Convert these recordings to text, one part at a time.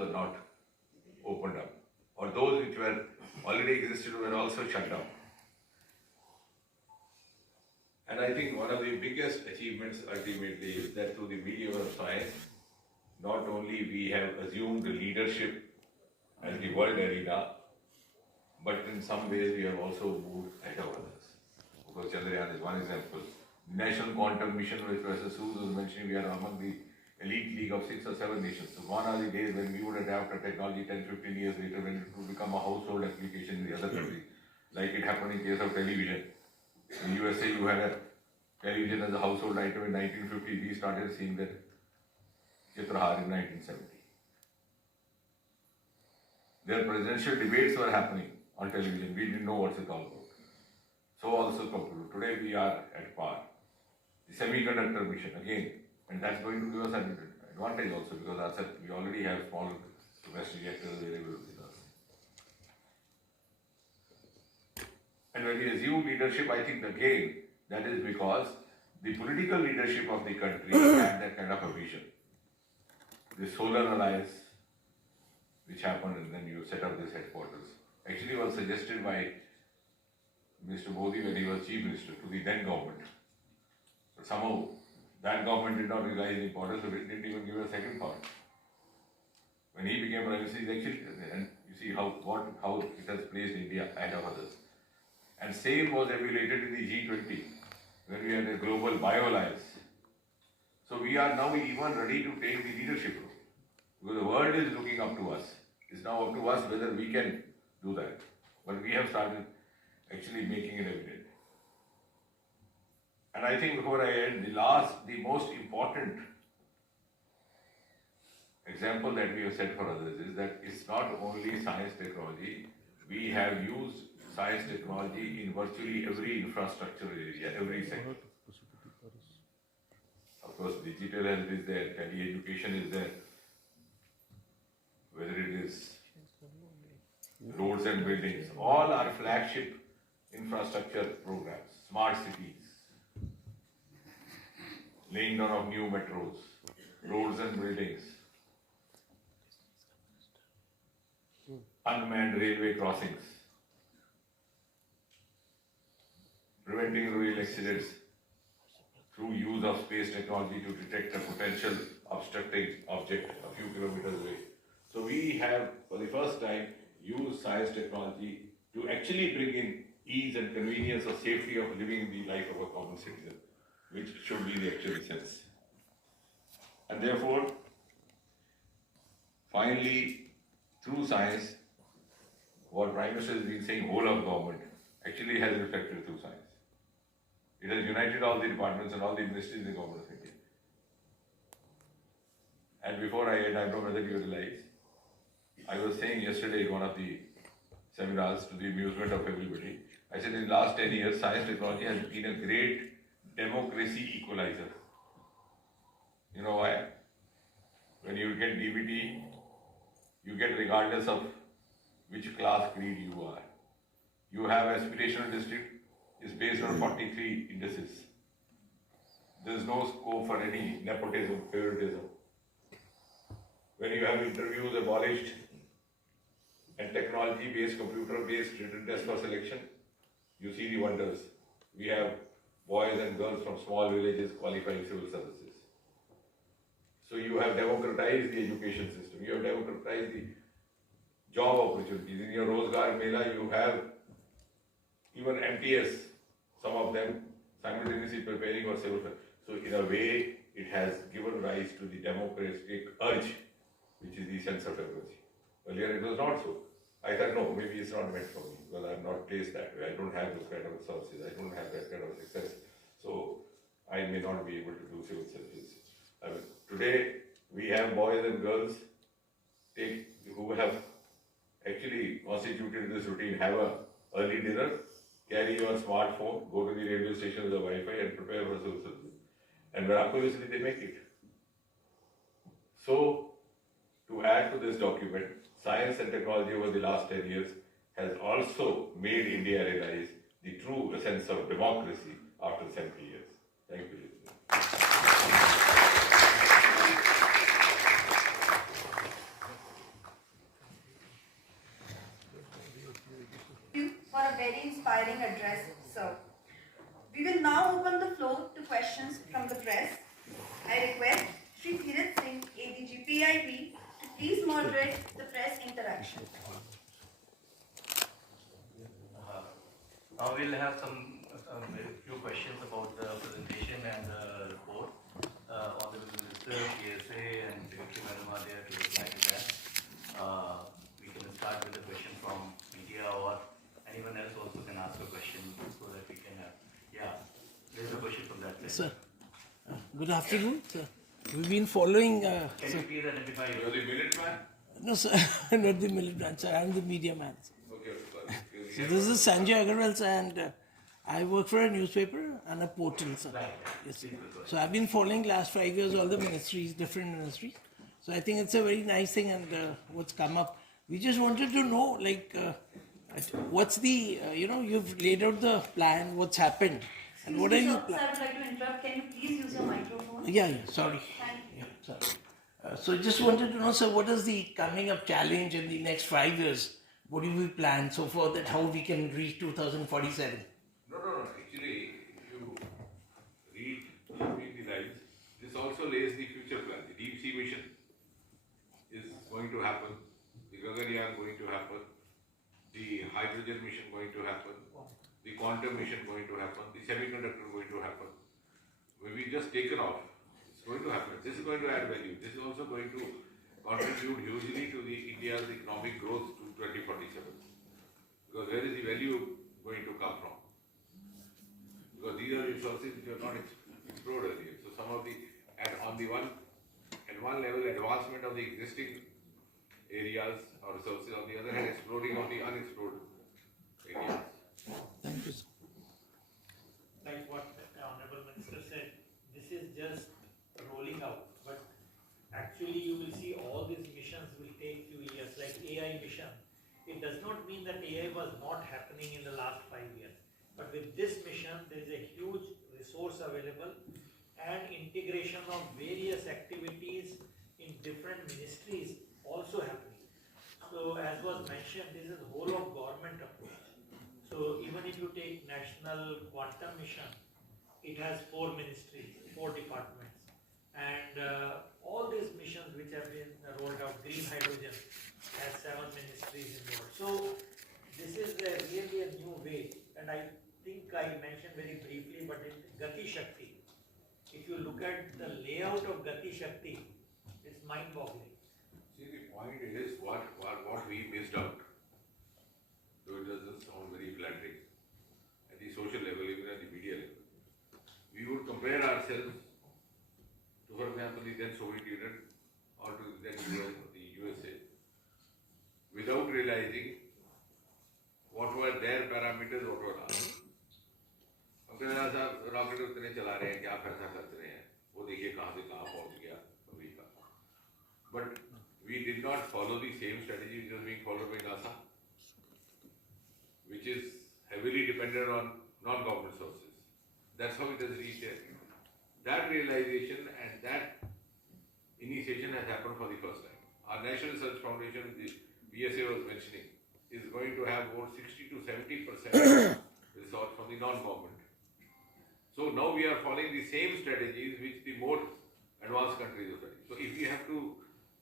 were not opened up, or those which were already existed were also shut down. And I think one of the biggest achievements ultimately is that through the medium of science, not only we have assumed leadership as the world arena, but in some ways we have also moved ahead of others. Because Chandrayaan is one example. National Quantum Mission, which Professor Sood was mentioning, we are among the elite league of 6 or 7 nations. So gone are the days when we would adapt a technology 10, 15 years later when it would become a household application in the other countries, like it happened in case of television. In USA, you had a television as a household item in 1950. We started seeing that Chitrahar in 1970. Their presidential debates were happening on television. We didn't know what's it all about. So also computer. Today we are at par. The semiconductor mission again, and that's going to give us an advantage also because we already have small domestic reactors available with us. And when we assume leadership, I think again that is because the political leadership of the country had that kind of a vision. The Solar Alliance, which happened, and then you set up this headquarters, actually was suggested by Mr. Modi when he was Chief Minister to the then government. But somehow that government did not realize the importance of it, didn't even give a second thought. When he became Prime Minister, and you see how it has placed India ahead of others. And same was emulated in the G20, when we had a global bio-alliance. So we are now even ready to take the leadership role. Because the world is looking up to us. It's now up to us whether we can do that. But we have started actually making it evident. And I think before I end, the most important example that we have set for others is that it's not only science technology. We have used science technology in virtually every infrastructure area, every sector. Of course, digital health is there, tele-education is there, whether it is roads and buildings, all our flagship infrastructure programs, smart cities, laying down of new metros, roads and buildings, unmanned railway crossings, preventing rail accidents through use of space technology to detect a potential obstructing object a few kilometers away. So we have, for the first time, used science technology to actually bring in ease and convenience or safety of living the life of a common citizen, which should be the actual sense. And therefore, finally, through science, what Prime Minister has been saying, whole of government, actually has reflected through science. It has united all the departments and all the ministries in the government of India. And before I end, I don't know whether you realize, I was saying yesterday in one of the seminars to the amusement of everybody, I said in the last 10 years, science technology has been a great democracy equalizer. You know why? When you get DBT, you get regardless of which class creed you are. You have aspirational district, is based on 43 indices. There is no scope for any nepotism, favoritism. When you have interviews abolished and technology-based, computer-based written test for selection, you see the wonders. We have boys and girls from small villages qualifying civil services. So you have democratized the education system. You have democratized the job opportunities. In your Rozgar Mela, you have even MTS, some of them simultaneously preparing for civil service. So in a way, it has given rise to the democratic urge, which is the sense of democracy. Earlier it was not so. I thought, no, maybe it's not meant for me. Well, I'm not placed that way. I don't have those kind of resources. I don't have that kind of success. So I may not be able to do civil service. I mean, today, we have boys and girls who have actually constituted this routine, have a early dinner, carry your smartphone, go to the radio station with the Wi-Fi and prepare for civil service. And miraculously, they make it. So, to add to this document, science and technology over the last 10 years has also made India realize the true essence of democracy after 70 years. Thank you. inspiring address, sir. We will now open the floor to questions from the press. I request Shri Dheeraj Singh, ADG PIB, to please moderate the press interaction. Now we'll have some few questions about the presentation and the report. Honorable Minister, PSA and Secretary Madam are there to reply to that. We can start with a question from media, or anyone else also can ask a question so that we can have. Yeah, there's a question from that side. Sir, good afternoon, sir. We've been following. Can Sir, you please identify You're yourself? the minute man? no, sir, not the military, sir. I'm the media man. Okay, sorry. So this is Sanjay Agarwal, sir, and I work for a newspaper and a portal, sir. Right. Yes, sir. Please go ahead. So I've been following last 5 years all the ministries, different ministries. So I think it's a very nice thing, and what's come up. We just wanted to know, like, what's the, you've laid out the plan, what's happened, and what are you Sir, I would like to interrupt. Can you please use your microphone? Yeah, sorry. Thank you. Yeah, sorry. So just wanted to know, sir, what is the coming up challenge in the next 5 years? What do we plan so for that how we can reach 2047? No. Actually, if you read between the lines, this also lays the future plan. The deep sea mission is going to happen. The Gaganyaan going to happen. The hydrogen mission going to happen. The quantum mission going to happen. The semiconductor going to happen. When we just taken off, it's going to happen. This is going to add value. This is also going to contribute hugely to the India's economic growth to 2047. Because where is the value going to come from? Because these are resources which are not explored earlier. So some of the, at one level, advancement of the existing areas or resources, on the other hand, exploring of the unexplored areas. Thank you, sir. Like what the Honorable Minister said, this is just rolling out, but actually you will see all these missions will take few years, like AI mission. It does not mean that AI was not happening in the last 5 years, but with this mission, there is a huge resource available and integration of various activities in different ministries also happening. So as was mentioned, this is whole of government approach. So even if you take National Quantum Mission, it has 4 ministries, 4 departments. And all these missions which have been rolled out, green hydrogen has 7 ministries involved. So this is really a new way. And I think I mentioned very briefly, but in Gati Shakti, if you look at the layout of Gati Shakti, it's mind-boggling. See, the point is what we missed out. Though it doesn't sound very flattering, at the social level, even at the media level, we would compare ourselves to, for example, the then Soviet Union or to the then the USA, without realizing what were their parameters, what were ours. हम कहते हैं साहब rocket उतने चला रहे हैं, क्या पैसा खर्च रहे हैं, वो देखिए कहाँ से कहाँ पहुँच गया America. But we did not follow the same strategy which was being followed by NASA, which is heavily dependent on non-government sources. That's how it has reached there. That realization and that initiation has happened for the first time. Our National Research Foundation, the PSA was mentioning, is going to have about 60 to 70% resource from the non-government. So now we are following the same strategies which the more advanced countries are following. So if we have to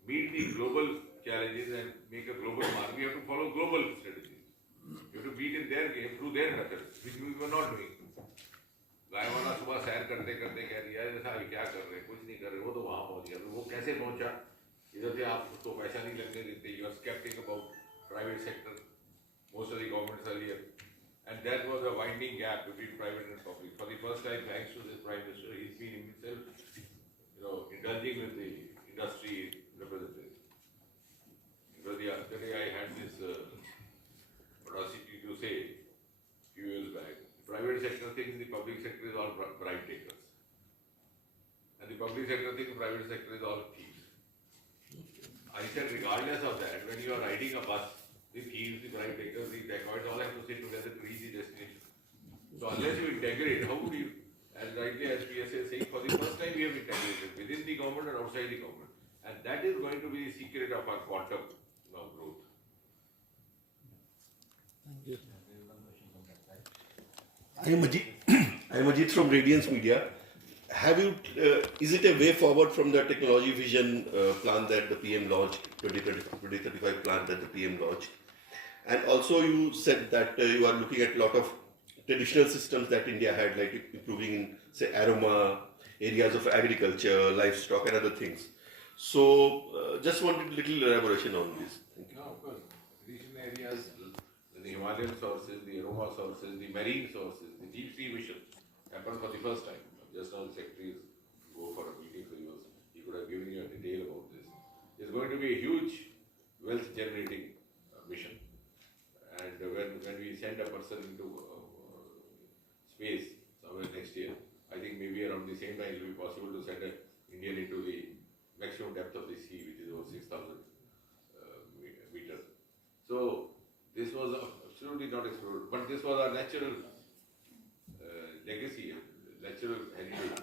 meet the global challenges and make a global mark, we have to follow global strategies. We have to beat in their game through their methods, which we were not doing. गाय वाला सुबह सैर करते करते कह दिया जैसा ये क्या कर रहे हैं, कुछ नहीं कर रहे, वो तो वहाँ पहुँच गया. तो वो कैसे पहुँचा? इधर से आप उसको पैसा नहीं लगने देते. You are skeptic about private sector. Most of the governments earlier, and that was a winding gap between private and public. For the first time, thanks to this Prime Minister, he's been himself, indulging with the industry representatives. Because the other day I had this audacity to say a few years back, the private sector thinks the public sector is all bribe takers, and the public sector thinks the private sector is all thieves. I said, regardless of that, when you are riding a bus, the thieves, the bribe takers, the dacoits all have to sit together to reach the destination. So unless you integrate, how would you? As rightly as PSA is saying, for the first time we have integrated within the government and outside the government. And that is going to be the secret of our quantum growth. Thank you. I am Ajit. I am Ajit from Radiance Media. Have you? Is it a way forward from the technology vision plan that the PM launched, 2035 plan that the PM launched? And also, you said that you are looking at a lot of traditional systems that India had, like improving in, say, aroma, areas of agriculture, livestock, and other things. So, just wanted a little elaboration on this. Thank you. No, of course. Traditional areas, the Himalayan sources, the aroma sources, the marine sources, the deep sea mission happened for the first time. Just now the secretary go for a meeting, so he could have given you a detail about this. It's going to be a huge wealth generating mission. And when we send a person into space somewhere next year, I think maybe around the same time it will be possible to send an Indian into the maximum depth of the sea, which is over 6,000 meters. So this was absolutely not explored, but this was our natural legacy, natural heritage.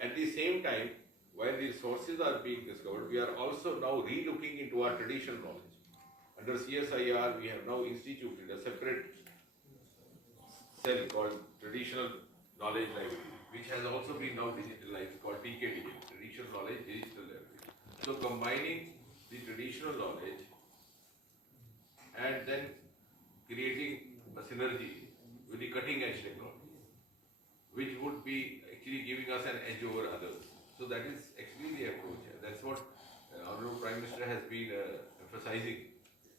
At the same time, while these sources are being discovered, we are also now re-looking into our traditional knowledge. Under CSIR, we have now instituted a separate cell called Traditional Knowledge Library, which has also been now digitalized, called TKD, Traditional Knowledge Digital Library. So combining the traditional knowledge and then creating a synergy with the cutting edge technology, which would be actually giving us an edge over others. So that is actually the approach. That's what Honorable Prime Minister has been emphasizing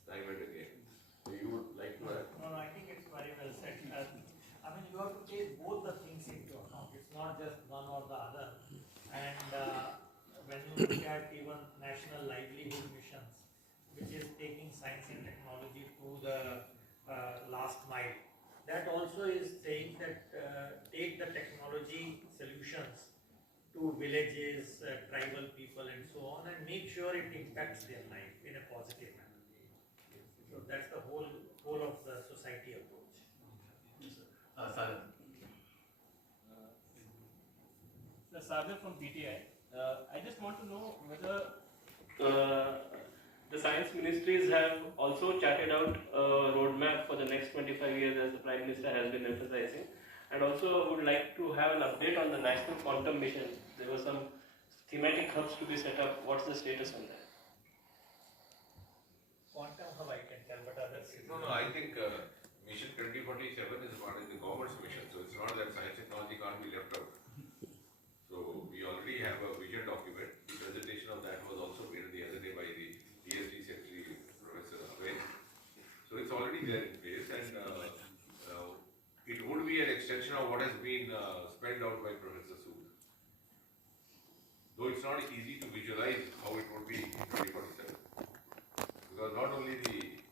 time and again. So you would like to add? No, I think it's very well said. I mean, you have to take both the things into account. It's not just one or the other. And when you look at even national livelihood missions, which is taking science and technology to the last mile, that also is saying that take the technology solutions to villages, tribal people and so on, and make sure it impacts their life in a positive manner. So that's the whole of the society approach. Sagar. Sagar from PTI. I just want to know whether the science ministries have also charted out a roadmap for the next 25 years, as the Prime Minister has been emphasizing, and also would like to have an update on the National Quantum Mission. There were some thematic hubs to be set up. What's the status on that? Quantum hub I can tell, but others. No, I think Mission 2047 is part of the government's mission, so it's not that science technology can't be left out. So we already have a vision document. The presentation of that was also made the other day by the DST Secretary, Professor Abhay. So it's already there in place, and it would be an extension of what has been spelled out by Professor Sood. Though it's not easy to visualize how it would be in 2047. Because not only the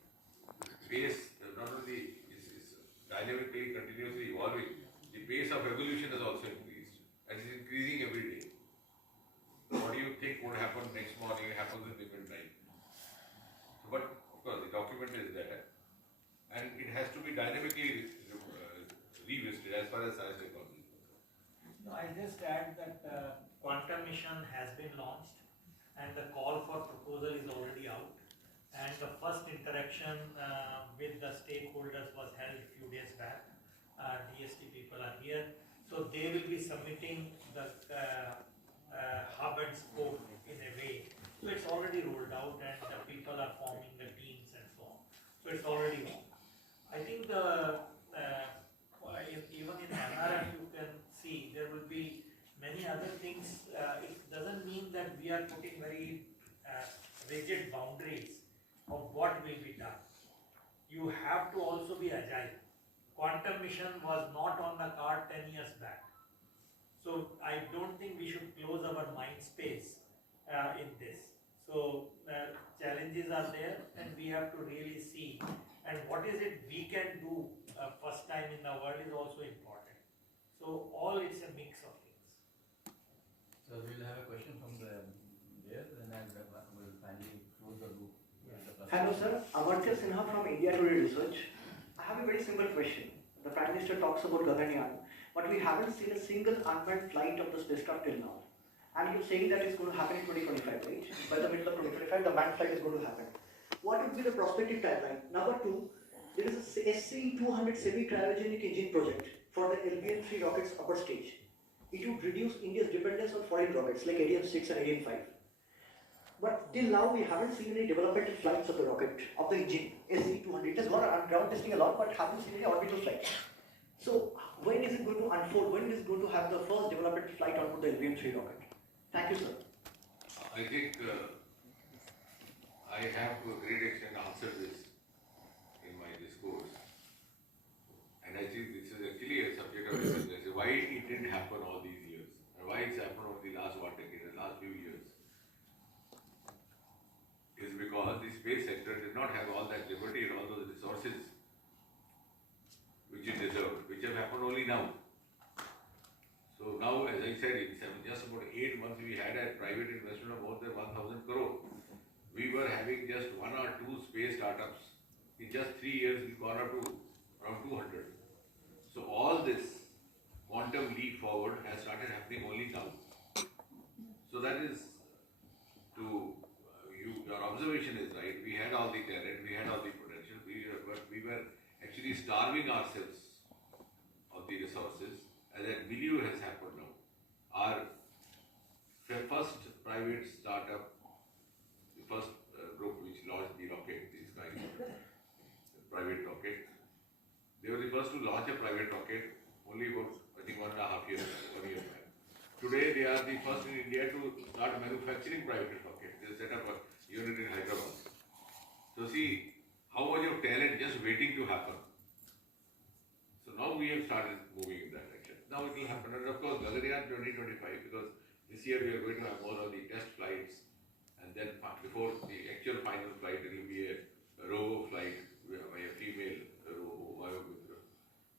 pace, not only is dynamically, continuously evolving, the pace of evolution has also increased, and is increasing every day. What do you think would happen next morning happens in the midnight? But of course, the document is there, and it has to be dynamically revisited as far as science technology is concerned. No, I just add that Quantum Mission has been launched, and the call for proposal is already out. And the first interaction with the stakeholders was held a few days back. DST people are here. So they will be submitting the hub and spoke in a way. So it's already rolled out, and the people are forming the teams and so on. So it's already on. I think even in NRF you can see there will be many other things. It doesn't mean that we are putting very rigid boundaries of what will be done. You have to also be agile. Quantum Mission was not on the card 10 years back. So I don't think we should close our mind space in this. So challenges are there, and we have to really see. And what is it we can do first time in the world is also important. So all it's a mix of things. So we'll have a question from there, and then we'll finally close the loop. Hello sir, Amartya Sinha from India Today Research. I have a very simple question. The Prime Minister talks about Gaganyaan, but we haven't seen a single unmanned flight of the spacecraft till now. And you're saying that it's going to happen in 2025, right? By the middle of 2025, the manned flight is going to happen. What would be the prospective timeline? Number two, there is a SC-200 semi-cryogenic engine project for the LVM-3 rocket's upper stage. It would reduce India's dependence on foreign rockets like Ariane-6 and Ariane-5. But till now, we haven't seen any developmental flights of the rocket, of the engine, SE-200. It has gone on ground testing a lot, but haven't seen any orbital flights. So, when is it going to unfold? When is it going to have the first developmental flight onto the LVM-3 rocket? Thank you, sir. I think I have to a great extent answered this in my discourse. And I think this is actually a subject of discussion. Why it didn't happen all these years, and why it's happened over the last decade, the last few years, is because the space sector did not have all that liberty and all those resources which it deserved, which have happened only now. So now, as I said, in just about 8 months, we had a private investment of more than 1,000 crore. We were having just 1 or 2 space startups. In just 3 years, we've gone up to around 200. So all this quantum leap forward has started happening only now. So that is your observation is right. We had all the talent, we had all the potential, but we were actually starving ourselves of the resources. As that milieu has happened now. Our first private startup, the first group which launched the rocket, the Sky private rocket, they were the first to launch a private rocket only about, I think, 1.5 years, 1 year back. Today, they are the first in India to start manufacturing private rockets. They set up a unit in Hyderabad. So see, how much of talent just waiting to happen. So now we have started moving in that direction. Now it will happen. And of course, Gaganyaan 2025, because this year we are going to have more of the test flights. And then before the actual final flight, it will be a robo flight by a female robo.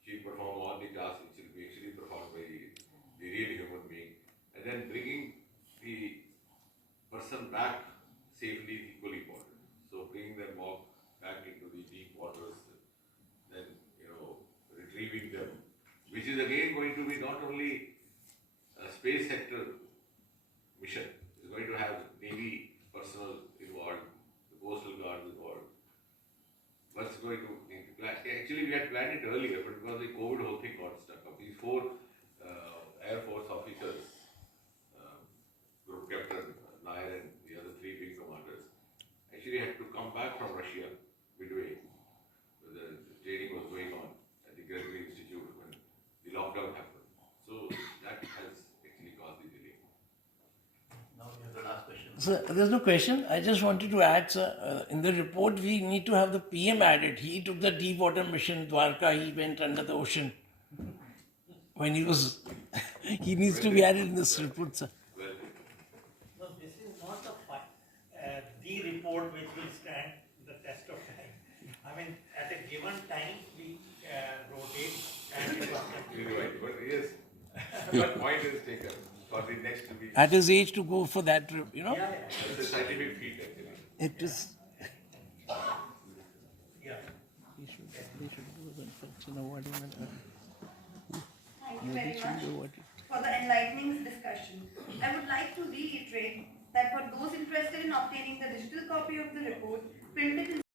She will perform all the tasks which will be actually performed by the real human being. And then bringing the person back safely is equally important. So bringing them back into the deep waters, then, retrieving them, which is again going to be not only a space sector mission, it's going to have Navy personnel involved, the coastal guards involved. What's going to actually we had planned it earlier, but because the COVID whole thing got stuck up. These 4 Air Force officers, Group Captain Nair and the other 3 wing commanders, actually had to come back from Russia midway. The training was going on at the Gregory Institute when the lockdown happened. So that has actually caused the delay. Now we have the last question. Sir, there's no question. I just wanted to add, sir, in the report we need to have the PM added. He took the deep water mission, Dwarka, he went under the ocean. When he was, he needs to be added in this report, sir. Well, No, this is not the report which will stand the test of time. I mean, at a given time, we wrote it and it was you're right, but yes, that point is taken for the next week. At his age to go for that, Yeah, It's a scientific feat actually. it is. yeah. They should do the function of what he meant. Thank you very much for the enlightening discussion. I would like to reiterate that for those interested in obtaining the digital copy of the report, print it in